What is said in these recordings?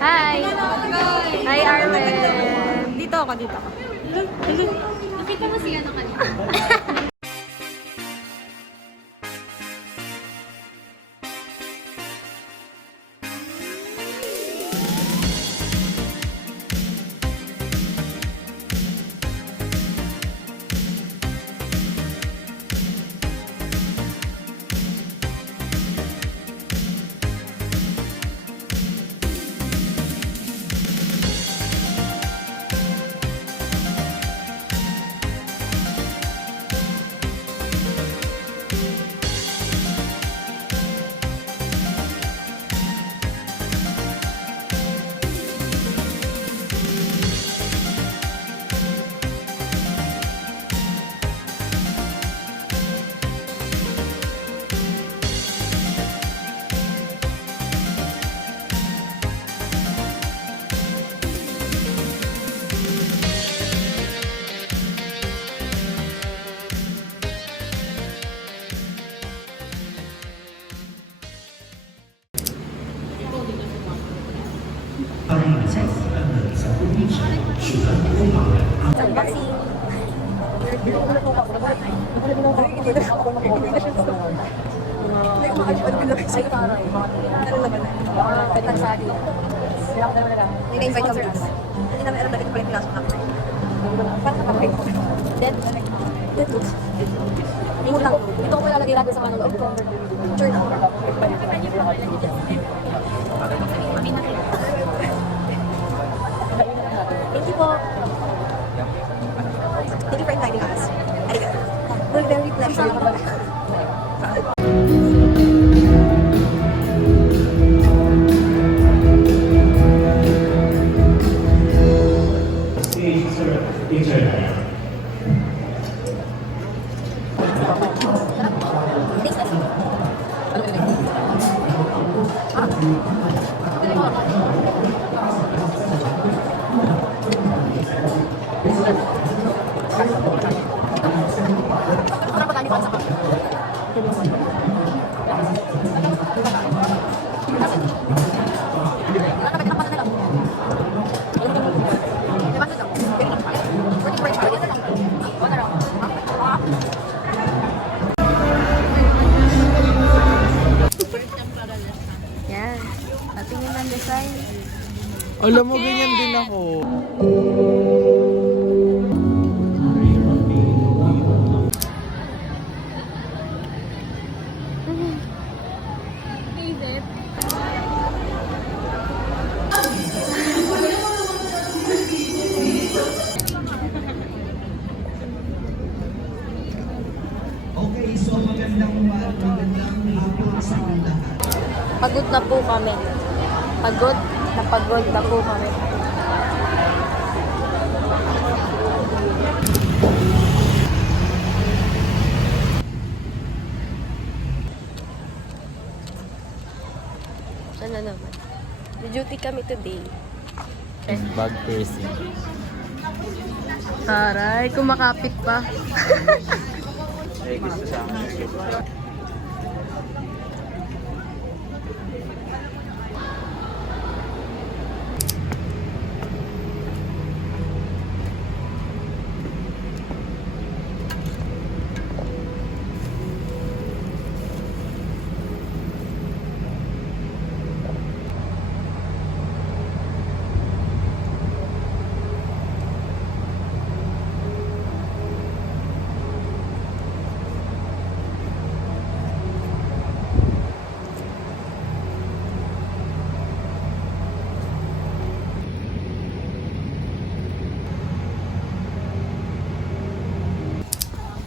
Hi! Hi, Arwen! Dito ako, dito ako. Nakita mo siya naman. Invite ka first. Hindi namin alam na ito pala yung pinasok namin. Parang nakapay ko. Dead. Dead books. Limot lang. Ito ko ilalagay natin sa kanong loob ko. Sure na. Thank you po. Thank you for inviting us. Arigato. We're very pleasure. Yan. Patingin ng design. Alam mo, ganyan din ako. Okay, so magandang hapon sa lahat. Pagod na po kami. Pagod na po kami. Sana naman. Duty kami today. Bag piercing. Taray, kumakapit pa. Ay, gusto sa akin.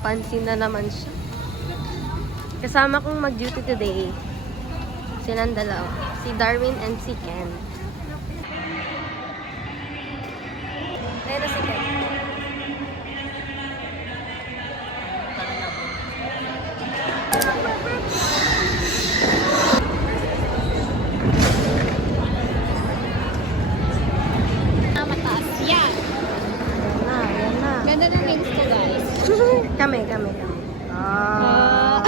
Pansin na naman siya. Kasama kong mag-duty today. Silang dalawa. Si Darwin and si Ken. Pero si Ken. Mataas. Yan. Yan na. Ganda ng nails ko, guys. Kami. Ah.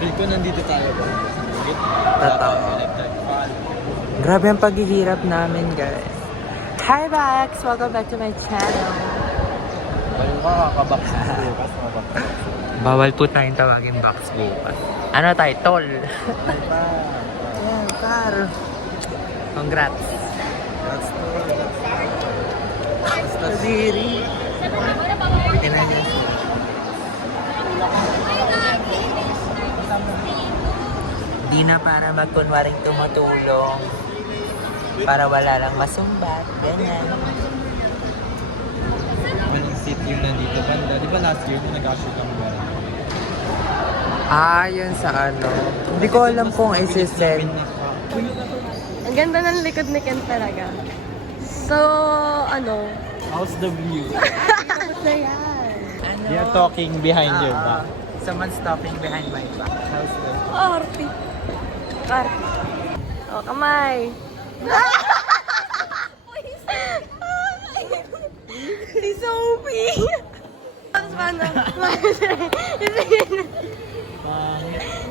Feel ko nandito tayo ba? Totoo. Grabe ang paghihirap namin, guys. Hi, Bax! Welcome back to my channel. Bayo ka, kakabak sa bukas. Bawal po tayong tawagin Bax bukas. Ano tayo? Tol. Yan, par. Congrats. That's the... Kadiri. Di na para magkunwaring tumutulong. Para wala lang masumbat. Ganyan. Maling seat yung nandito banda. Di ba last year kung nag-assure kami ba? Yun sa ano. Hindi ko alam kung isi-send. Ang ganda ng likod ni Ken talaga. So, ano? How's the view? Tapos na yan. We are talking behind your back. Someone's talking behind my back. How's the... Arti. Arti. O, kamay. Si Sophie. Tapos paano?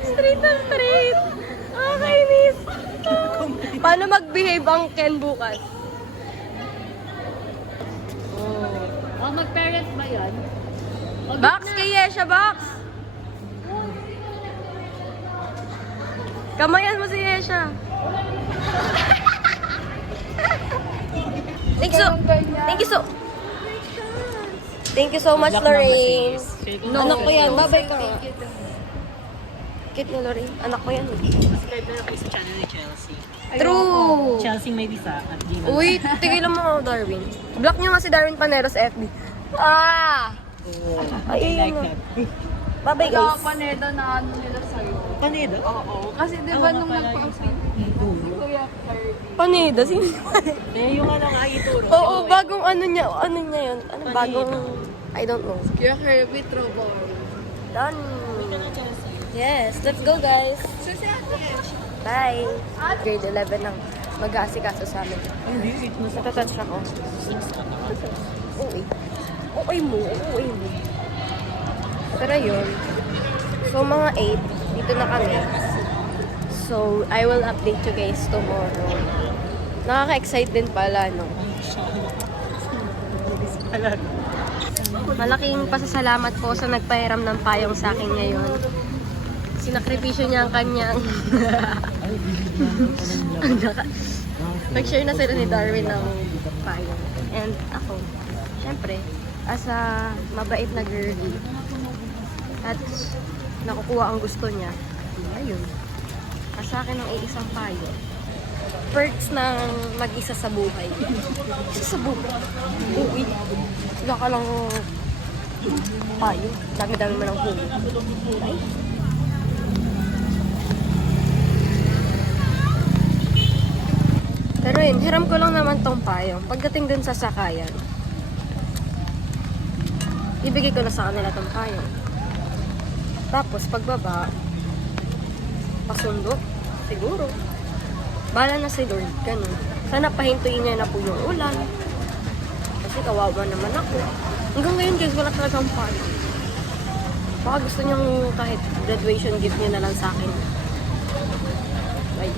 Straight na straight. Kainis. Paano mag-behave ang Ken bukas? Oh, mag-parents ba yan? Box kay Yesha, box! Kamayan mo si Yesha. Thank you so much, Lorraine. Anak ko yan. Babay ka nga. Cute ni Lorraine. Anak ko yan. Subscribe na kayo sa channel ni Chelsea. True. Chelsea may visa at Gmail. Uy, tigilan mo ako, Darwin. Block niyo nga si Darwin Panero sa FB. Ah! Ay, like yun. that. Bye-bye, guys. Paneda na ano nila sa'yo. Paneda? Oo. Kasi di ba nung nagpa-update si Kuya Kirby. Paneda, sino? Eh, yung ano nga ituro. Oo, bagong ano niya yun? Ano, bagong, I don't know. Kuya Kirby, Trobor. Done. Yes, let's go, guys. Bye. Grade 11 ang mag-aasikaso sa amin. Natatouch ako. Uy. Uy mo. Pero yun. So, mga 8, dito na kami. So, I will update you guys tomorrow. Nakaka-excite din pala, no? Malaking pasasalamat po sa nagpahiram ng payong sa akin ngayon. Sinakripisyo niya ang kanyang... Nag-share na sila ni Darwin ng payong. And ako, syempre, as a mabait na girlie, at nakukuha ang gusto niya, ayun. Sa akin ang iisang payo. Perks ng mag-isa sa buhay. Isa sa buhay. Uwi. Wala ka lang payo. Dami-dami mo ng huli. Ay. Pero yun, hiram ko lang naman tong payong. Pagdating dun sa sakayan, ibigay ko na sa kanila tong payong. Tapos, pagbaba, pasundo, siguro. Bala na si Lord, ganun. Sana pahintuin niya na po yung ulan. Kasi kawawa naman ako. Hanggang ngayon guys, wala talagang payong. Baka gusto niyang kahit graduation gift niya na lang sa akin. Bye.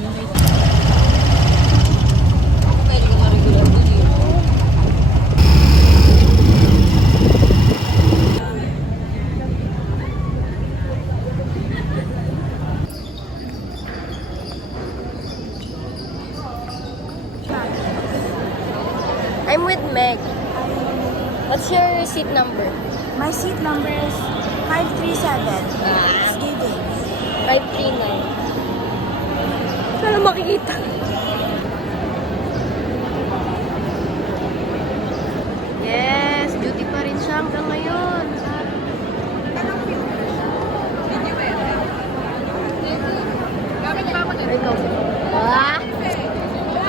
I'm with Meg. What's your seat number? My seat number is 537. It's giving. 539. Wala makikita. Yes, beauty pa rin siya hanggang ngayon. Ikaw. Ah!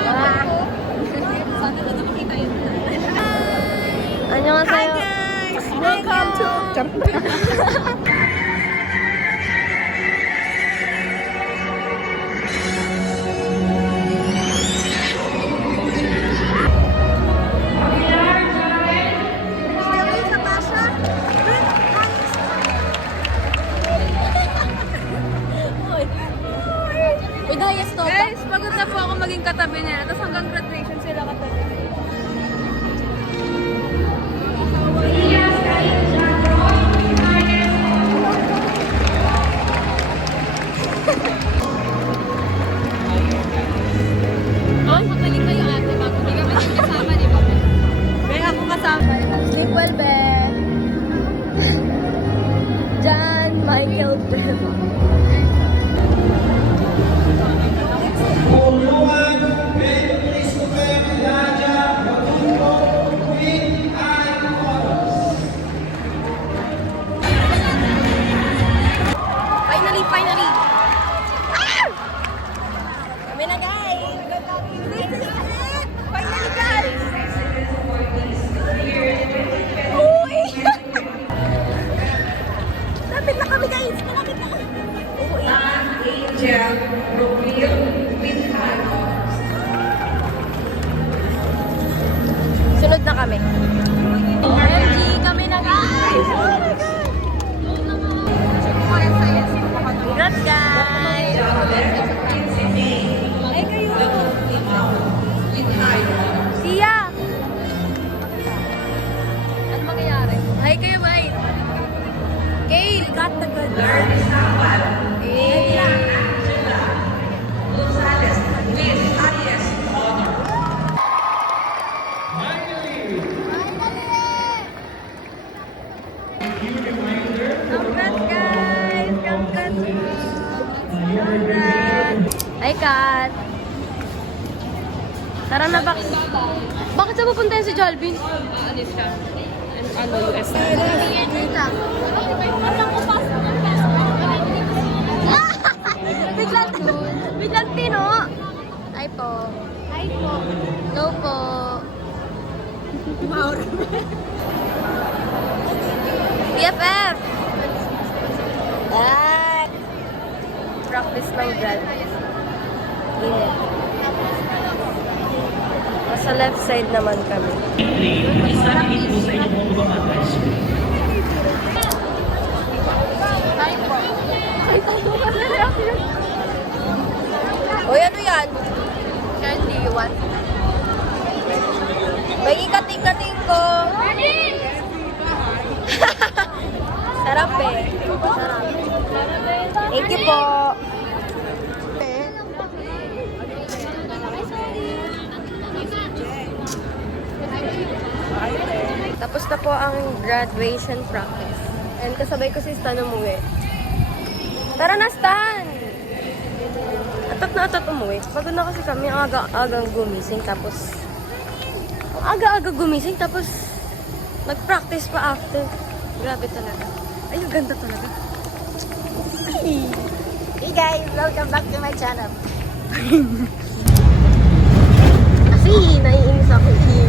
Ah! Annyeonghaseyo. Welcome to... Reyes to. Guys, pagod na po ako maging katabi nila. Tapos hanggang graduation sila katabi. Oh, magaling kayo ate. Bago di kami kasama, di ba? Kaya ako kasama. Sleep well, be. John Michael Brev. Finally, finally! Ah! Kami na, guys! Finally, guys! Uy! Lapit na kami, guys! Malapit na kami! Uy! Sunod na kami. OMG! Kami na, guys! Oh my God! Congrats, guys! Ay, kayo! Sia! Ano mangyayari? Hi kayo, guys! Kale! Got the good girl! Congrats, guys! Congrats! Congrats! Hi, Kat! Tara na, bakit saan pupunta yun si Jalvin? Alis ka. Ano, US? Biglang tino. Hi po. Hi po. Hello po. BFF. Ay. Practice lang dyan. Init. Sa left side naman kami. Hi po. Ay, tayo ka na reaction. Uy, ano yan? Candy, you want? May ikating-kating ko. Sarap eh. Sarap. Thank you po. Tapos na po ang graduation practice. And kasabay ko si Stan umuwi. Tara na, Stan! Atat na atat umuwi. Pagod na kasi kami, aga-agang gumising. Tapos, aga-aga gumising. Tapos, nag-practice pa after. Grabe talaga. Ay, ang ganda talaga. Ay. Hey guys, welcome back to my channel. Kasi, naiinis ako eh.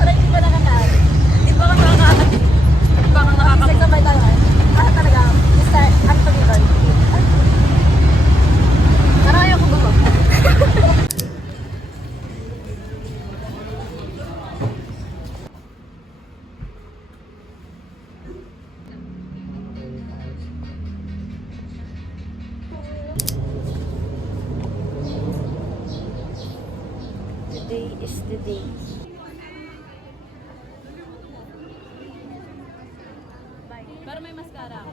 Parang hindi ba nakakain? Hindi ba nakakain? Hindi ba nakakain? Sa kamay tayo. Ano talaga? Mr. Anthony Don. Parang ayaw ko bumag. Today is the day. Pero may mascara ako.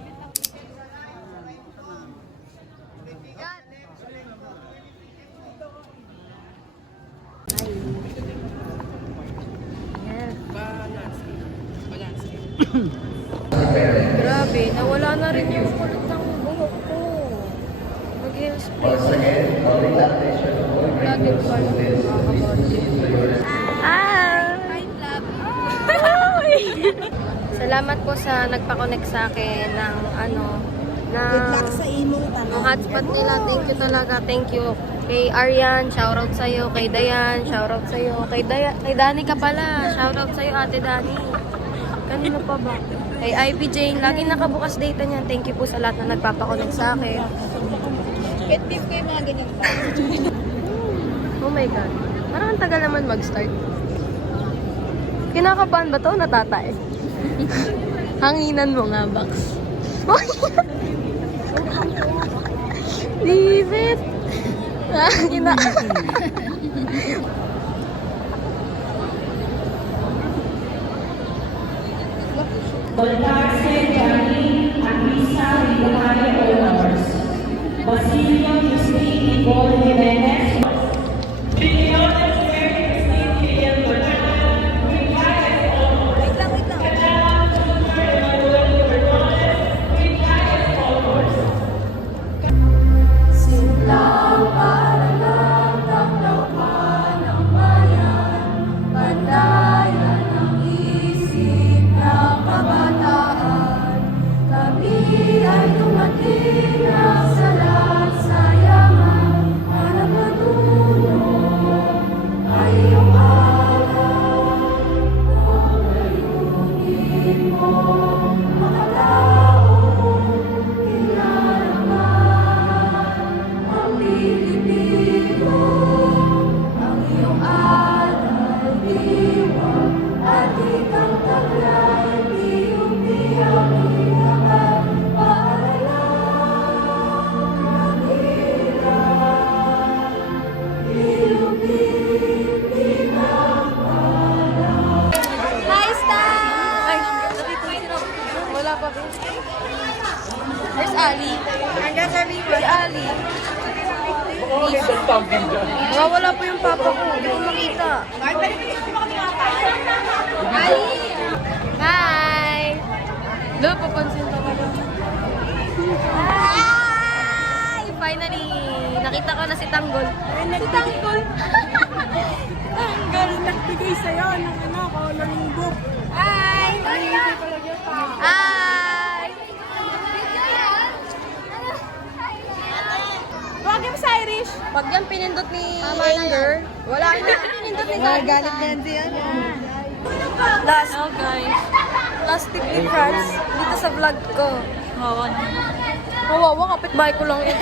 Grabe, nawala na rin yung kulot ng buhok ko. Mag-hairspray ko. Lagi ko pala Salamat po sa nagpa-connect sa akin ng Good luck sa imong ng hotspot nila. Thank you talaga. Thank you. Kay Arian, shoutout sa'yo. Kay Dayan, shoutout sa'yo. Kay Dani ka pala. Shoutout sa'yo, Ate Dani. Kanino pa ba? Kay Ivy Jane, laging nakabukas data niyan. Thank you po sa lahat na nagpapa-connect sa akin. Pet peeve ko yung mga ganyan pa. Oh my God. Parang ang tagal naman mag-start. Kinakabahan ba to o natatay? Hanginan mo nga, Bax. Leave it. Kina. Hi, Stan! Ay, wala pa ba? Where's Ali? Hanggang sabi ko. Where's Ali? Wala po yung papa ko. Hindi ko makita. Ali! Hi! Lo, papansin ko ba? Hi! Finally! Nakita ko na si Tanggol. Si Tanggol! Tanggol! Nagbigay sa'yo ng coloring book. Hi! Hi! Huwag yung sa Irish. Pag yan pinindot ni Anger, wala na. Pinindot ni Galit na yan siya. Last, Oh, guys. last tip ni France dito sa vlog ko. Hawan. Kawawa, kapit-bahay ko lang yun.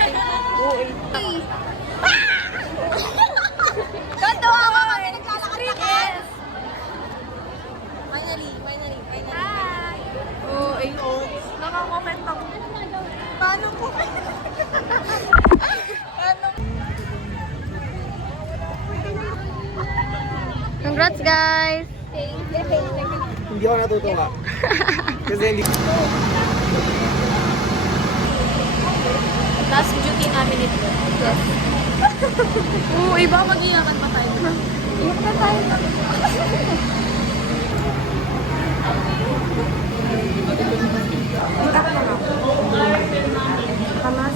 Ganto ako kami naglalakad. Finally. Hi! Oh, nakakakit ako. Paano ko? Congrats, guys! Hindi ako natutuwa. Kasi hindi... Last duty namin ito. Yes. Oo, iba mag-iyakan pa tayo. Iyak na tayo. Kamas.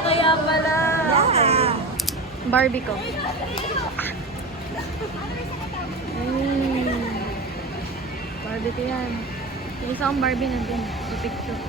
Kaya pala. Barbie ko. Barbie ko yan. Yung isa akong Barbie nandun. Sa picture.